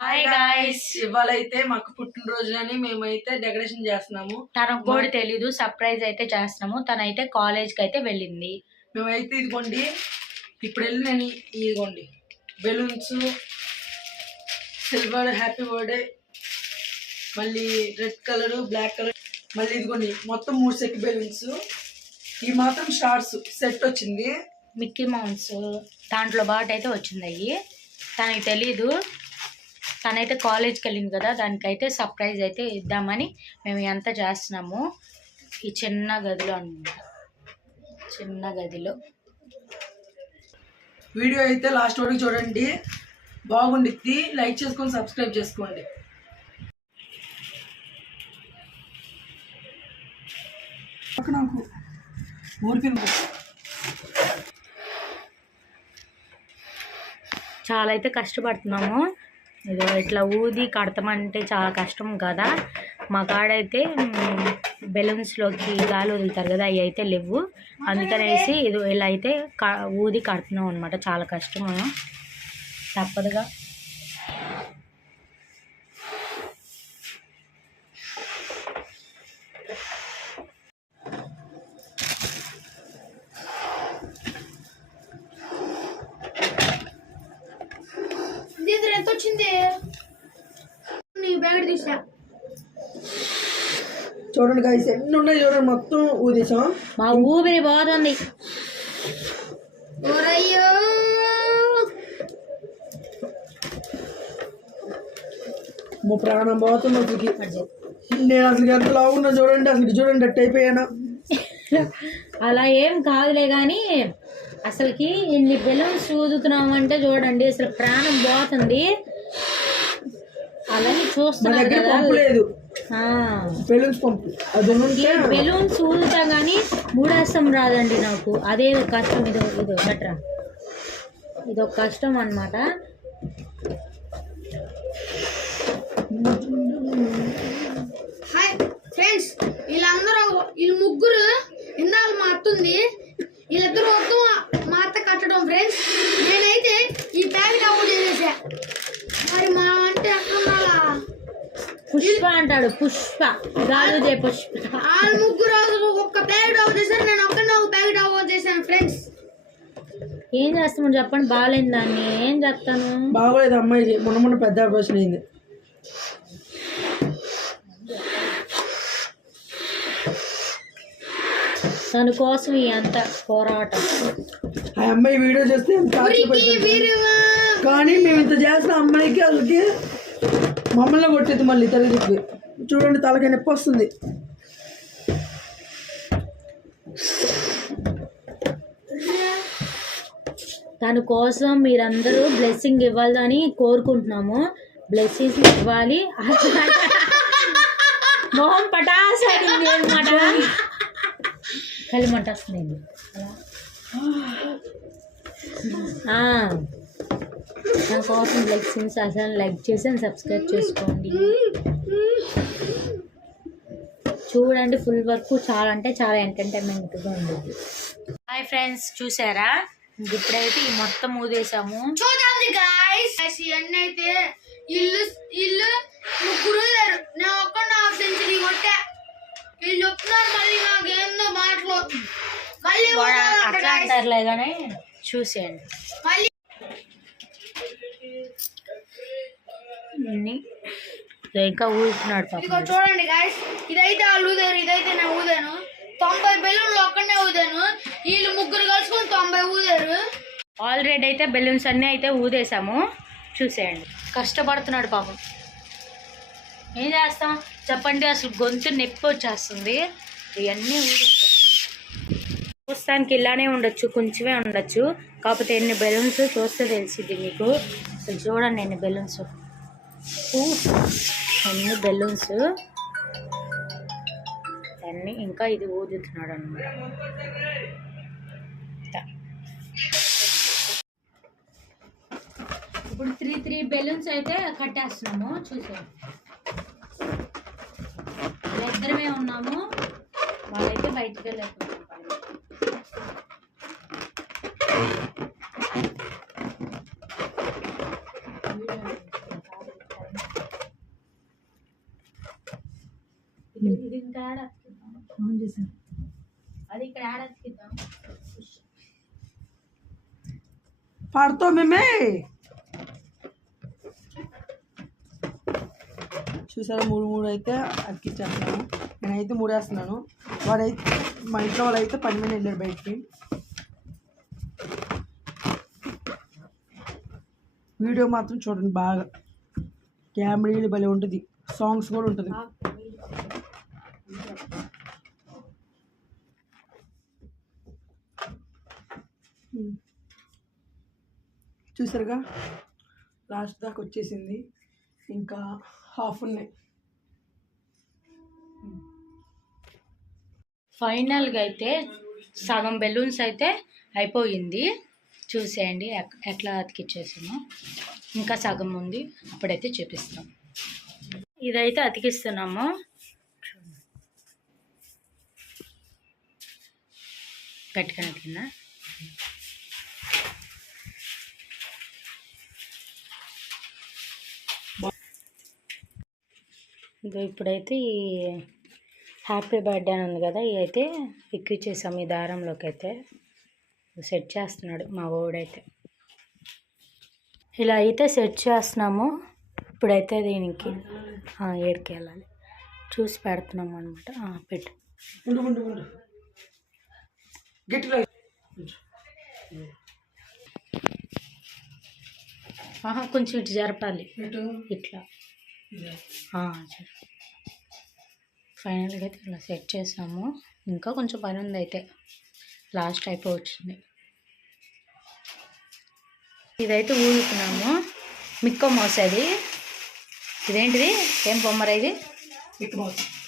Hi guys, ఇవాళ అయితే మాకు పుట్టినరోజు అని మేమైతే డెకరేషన్ చేస్తున్నాము. తనకు కూడా తెలీదు, సర్ప్రైజ్ అయితే చేస్తున్నాము. తనైతే కాలేజ్కి అయితే వెళ్ళింది. మేమైతే ఇదిగోండి ఇప్పుడు వెళ్ళి నేను ఇదిగోండి బెలూన్స్, సిల్వర్ హ్యాపీ బర్త్డే, మళ్ళీ రెడ్ కలర్, బ్లాక్ కలర్, మళ్ళీ ఇదిగోండి మొత్తం 3 సెట్ బెలూన్స్. ఈ మాత్రం స్టార్స్ సెట్ వచ్చింది. మిక్కీ మౌన్స్ దాంట్లో బాట్ అయితే వచ్చింది. అయ్యి తనకి తెలీదు. తనైతే కాలేజ్కి వెళ్ళింది కదా, దానికైతే సర్ప్రైజ్ అయితే ఇద్దామని మేము ఎంత చేస్తున్నాము. ఈ చిన్న గదిలో అన్నమాట. చిన్న గదిలో వీడియో అయితే లాస్ట్ వరకు చూడండి, బాగుండిద్ది. లైక్ చేసుకొని సబ్స్క్రైబ్ చేసుకోండి. నాకు ఊరికింది చాలా అయితే కష్టపడుతున్నాము. ఇదో ఇట్లా ఊది కడతామంటే చాలా కష్టం కదా. మా కాడైతే బెలూన్స్లోకి గాలి వదులుతారు కదా, అవి అయితే లేవు. అందుకనేసి ఇది ఇలా అయితే ఊది కడుతున్నాం అనమాట. చాలా కష్టము, తప్పదుగా. ఎంత వచ్చింది బ్యాగ్ తీసా చూడండి గాయ్స్, ఎన్ని ఉన్నాయి చూడండి. మొత్తం ఊదేశాం. మా ఊపిరి పోతుంది. మా ప్రాణం పోతుంది అసలుకి. నేను అసలు ఎంత లావున్నా చూడండి, అసలు చూడండి అట్టు అయిపోయాను. అలా ఏం కాదులే కానీ అసలుకి ఇన్ని బెలూన్స్ ఊదుతున్నామంటే చూడండి అసలు ప్రాణం పోతుంది. అలాగే చూస్తున్నాం కదా, బెలూన్స్ పంపు బెలూన్స్ ఊదుతా కానీ మూడేస్తాం రాదండి నాకు. అదే కష్టం. ఇదో బెటరా, ఇదొక కష్టం అన్నమాట. హాయ్ ఫ్రెండ్స్, వీళ్ళు ముగ్గురు ఇందాక మా అత్తుంది, వీళ్ళిద్దరు మొత్తం మా అత్త కట్టడం. ఫ్రెండ్స్, నేనైతే ఈ బ్యాగ్ డౌన్ చేసేసా. మరి మా అంటే ఎక్కడ పుష్ప అంటాడు, పుష్ప గాలుదే పుష్ప. వాళ్ళు ముగ్గురు ఒక్క బ్యాగ్ డౌన్ చేశారు, నేను ఒక్కనే ఒక బ్యాగ్ డౌన్ చేశాను. ఫ్రెండ్స్, ఏం చేస్తామని చెప్పండి. బాగాలేదు దాన్ని ఏం చేస్తాను. బాగోలేదు అమ్మాయి, మొన్న పెద్ద ఆపరేషన్ అయింది. తన కోసం అంత పోరాటం. ఆ అమ్మాయి వీడియో చేస్తే కానీ మేము ఇంత చేసిన అమ్మాయికి అసలుకి మమ్మల్ని కొట్టేది. మళ్ళీ తల్లి చూడండి, తలకి నొప్పి వస్తుంది. తన కోసం మీరందరూ బ్లెస్సింగ్ ఇవ్వాలని కోరుకుంటున్నాము. బ్లెస్సింగ్స్ ఇవ్వాలి. మొహం పటాసండి అనమాట. కలిమంట వస్తుంది. నా కోసం బ్లెస్సింగ్స్ అసలు లైక్ చేసి సబ్స్క్రైబ్ చేసుకోండి. చూడండి, ఫుల్ వర్క్ చాలా అంటే చాలా ఎంటర్టైన్మెంట్గా ఉండేది. హాయ్ ఫ్రెండ్స్, చూసారా? ఇప్పుడైతే ఈ మొత్తం ఊదేశాము. చూడండి గాయ్స్, ఇవన్నీ అయితే ఇల్లు ముగ్గురు లేరు, నేను ఒక్క హాఫ్ సెంచరీ కొట్టా. వీళ్ళు చెప్తున్నారు మళ్ళీ నాకేందో మాటలు. మళ్ళీ అట్లా అంటారులే కానీ చూసేయండి. ఇంకా ఊదుతున్నాడు పాపం. చూడండి గాయ్స్, ఇదైతే వాళ్ళు ఊదారు, ఇదైతే నేను ఊదాను. 90 బెలూన్లు ఒక్కనే ఊదాను, వీళ్ళు ముగ్గురు కలుసుకొని 90 ఊదారు. ఆల్రెడీ అయితే బెలూన్స్ అన్నీ అయితే ఊదేశాము. చూసేయండి, కష్టపడుతున్నాడు పాపం. ఏం చేస్తాం చెప్పండి, అసలు గొంతు నొప్పి వచ్చేస్తుంది. ఇవన్నీ ఊదేస్తాం. చూస్తానికి ఇలానే ఉండొచ్చు, కొంచెమే ఉండొచ్చు. కాకపోతే ఎన్ని బెలూన్స్ చూస్తే తెలిసింది మీకు. అసలు చూడండి ఎన్ని బెలూన్స్, ఎన్ని బెలూన్స్ అన్నీ. ఇంకా ఇది ఊదుతున్నాడు అన్నమాట. ఇప్పుడు 3 బెలూన్స్ అయితే కట్టేస్తున్నాము. చూసాము, ఇద్దరమే ఉన్నాము, వాళ్ళైతే బయటికి వెళ్ళేస్తున్నాం. ఇది ఇంకా యాడ్ ఆన్ చేశాను. అది ఇక్కడ యాడ్ అతికిద్దాం. పాడుతో మేమే చూసారా 3 అయితే అతికిచ్చేస్తున్నాను. నేనైతే 3 వేస్తున్నాను. వాడైతే మా ఇంట్లో వాళ్ళు అయితే 10 మంది వెళ్ళారు బయటికి. వీడియో మాత్రం చూడండి బాగా, కెమెరాలు భలే ఉంటుంది, సాంగ్స్ కూడా ఉంటుంది. చూసారుగా లాస్ట్ దాకా వచ్చేసింది, ఇంకా హాఫ్ ఉన్నాయి. ఫైనల్గా అయితే సగం బెలూన్స్ అయితే అయిపోయింది. చూసేయండి ఎట్లా అతికిచ్చేసాము. ఇంకా సగం ఉంది, అప్పుడైతే చూపిస్తాం. ఇదైతే అతికిస్తున్నాము. గట్టిగా కింద ఇప్పుడైతే ఈ హ్యాపీ బర్త్డే అని ఉంది కదా, ఇవి అయితే ఎక్కిచ్చేసాము. ఈ దారంలోకి అయితే సెట్ చేస్తున్నాడు మా వాడైతే. ఇలా అయితే సెట్ చేస్తున్నాము. ఇప్పుడైతే దీనికి ఏడుకి వెళ్ళాలి చూసి పెడుతున్నాము అనమాట. పెట్టు గట్టిలో కొంచెం ఇటు జరపాలి, ఇట్లా. ఫైనల్గా అయితే ఇలా సెట్ చేసాము. ఇంకా కొంచెం పని ఉంది, అయితే లాస్ట్ అయిపోవచ్చింది. ఇదైతే ఊదుతున్నాము. మిక్కో మౌస్ అది. ఇదేంటిది, ఏం బొమ్మరా ఇది?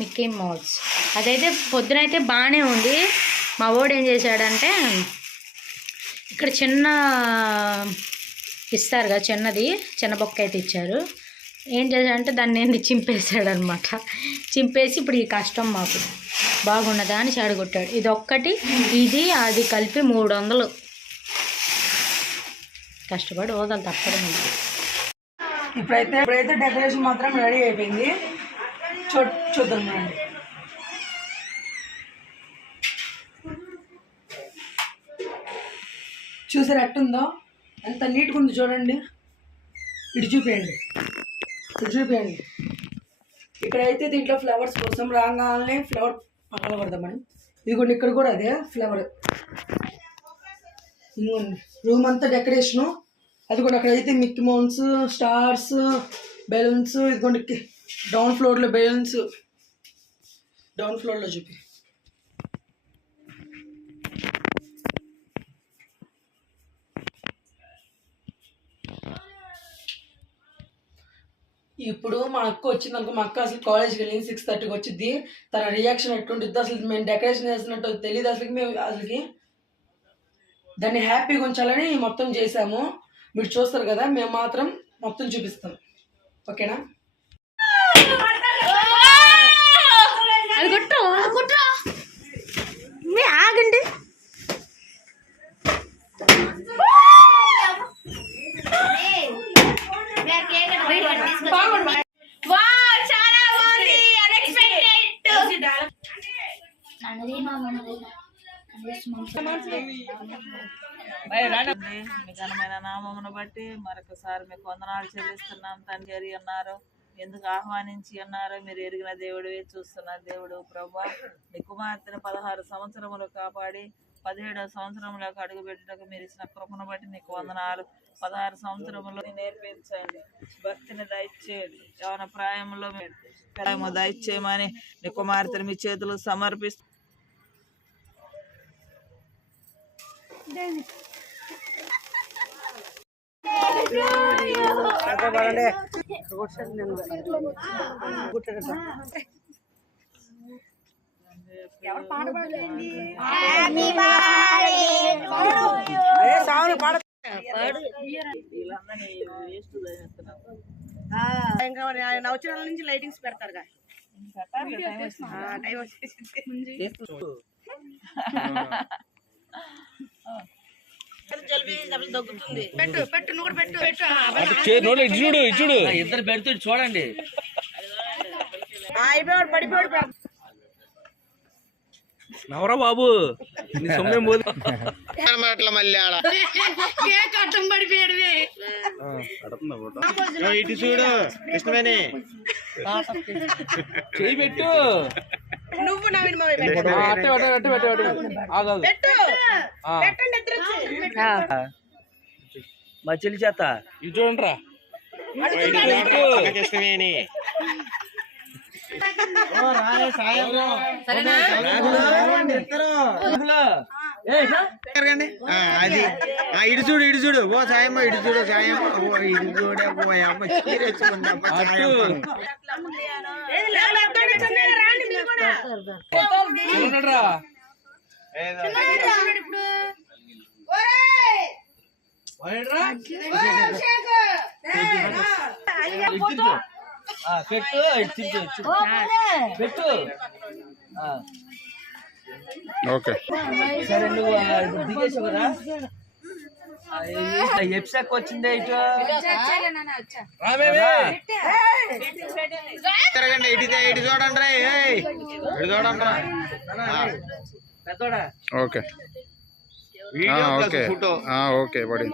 Mickey mouse. అదైతే పొద్దునైతే బాగానే ఉంది. మా వాడు ఏం చేశాడంటే, ఇక్కడ చిన్న ఇస్తారు కదా, చిన్న బొక్క అయితే ఇచ్చారు. ఏం చేశాడంటే దాన్ని ఏంది చింపేశాడనమాట. చింపేసి ఇప్పుడు ఈ కష్టం మాకు బాగున్నదా అని చెడగొట్టాడు. ఇది ఒక్కటి, ఇది అది కలిపి 300. కష్టపడి ఓదాలు తప్పదు. ఇప్పుడైతే డెకరేషన్ మాత్రం రెడీ అయిపోయింది. చూద్దాం రండి. చూసారు ఎట్టుందో, ఎంత నీట్గా ఉంది చూడండి. ఇటు చూపించండి. ఇక్కడైతే దీంట్లో ఫ్లవర్స్ కోసం రాగానే ఫ్లవర్ పక్కన పడదామని, ఇదిగోండి ఇక్కడ కూడా అదే ఫ్లవర్. ఇదిగోండి రూమ్ అంతా డెకరేషను. అది కూడా అక్కడైతే మిక్కీ మౌస్, స్టార్స్, బెలూన్స్. ఇదిగోండి డౌన్ ఫ్లోర్లో బెలూన్స్. డౌన్ ఫ్లోర్లో చూపి. ఇప్పుడు మా అక్క వచ్చింది అనుకో, మా అక్క అసలు కాలేజ్కి వెళ్ళింది 6:30కి వచ్చింది. తన రియాక్షన్ ఎట్టుంటుంది అసలు, మేము డెకరేషన్ చేస్తున్నట్టు తెలియదు అసలు. మేము అసలుకి దాన్ని హ్యాపీగా ఉంచాలని మొత్తం చేసాము. మీరు చూస్తారు కదా, మేము మాత్రం మొత్తం చూపిస్తాం. ఓకేనా? ఆగండి. చాలా బాగుంది. మీ ఘనమైన నామమును బట్టి మరొకసారి మీకు వందనాలు చెల్లిస్తున్నాం తండ్రి అన్నారు. ఎందుకు ఆహ్వానించి అన్నారో మీరు ఎరిగిన దేవుడివే, చూస్తున్న దేవుడు ప్రభా. నీ కుమార్తెను 16 సంవత్సరములు కాపాడి 17వ సంవత్సరంలోకి అడుగుపెట్టుటకు మీరు ఇచ్చిన కృపను బట్టి నీకు వందనాలు. 16 సంవత్సరములు నేర్పించండి, భక్తిని దయచేయండి, యవన ప్రాయంలో దయచేయమని నీ కుమార్తెను మీ చేతులు సమర్పిస్తూ నవచరాల నుంచి లైటింగ్స్ పెడతారు. దగ్గుతుంది. పెట్టు పెట్టు, నువ్వు పెట్టు. చూడు ఇద్దరు పెడుతుంది చూడండి. నవరా బాబు నీ సొమ్మేం పోదు అట్లా మళ్ళీ ఆడ కేక్ అట్టం పడిపోయాడు ఇటు చూడు కృష్ణవేణి చేయి పెట్టు నువ్వు నవీన్ అట్టే ఆగదు మా చెల్లి చేత ఇది చూడండి రా కృష్ణవేణి అది ఇటు చూడు ఓ సాయమ్మ ఇటు చూడు సాయమ్మ ఓ ఇటు చూడే పోయమ్మ చీరెచ్చుకుందమ్మ చూడండి రా పెట్టు పెట్టు ఓకే సరే నువ్వు దిగేసావు కదా ఎప్సాక్ వచ్చిందే ఇటు తిరగండి ఇటు చూడండి ఇటు చూడండి పెద్దోడా ఓకే ఫోటో ఓకే పడి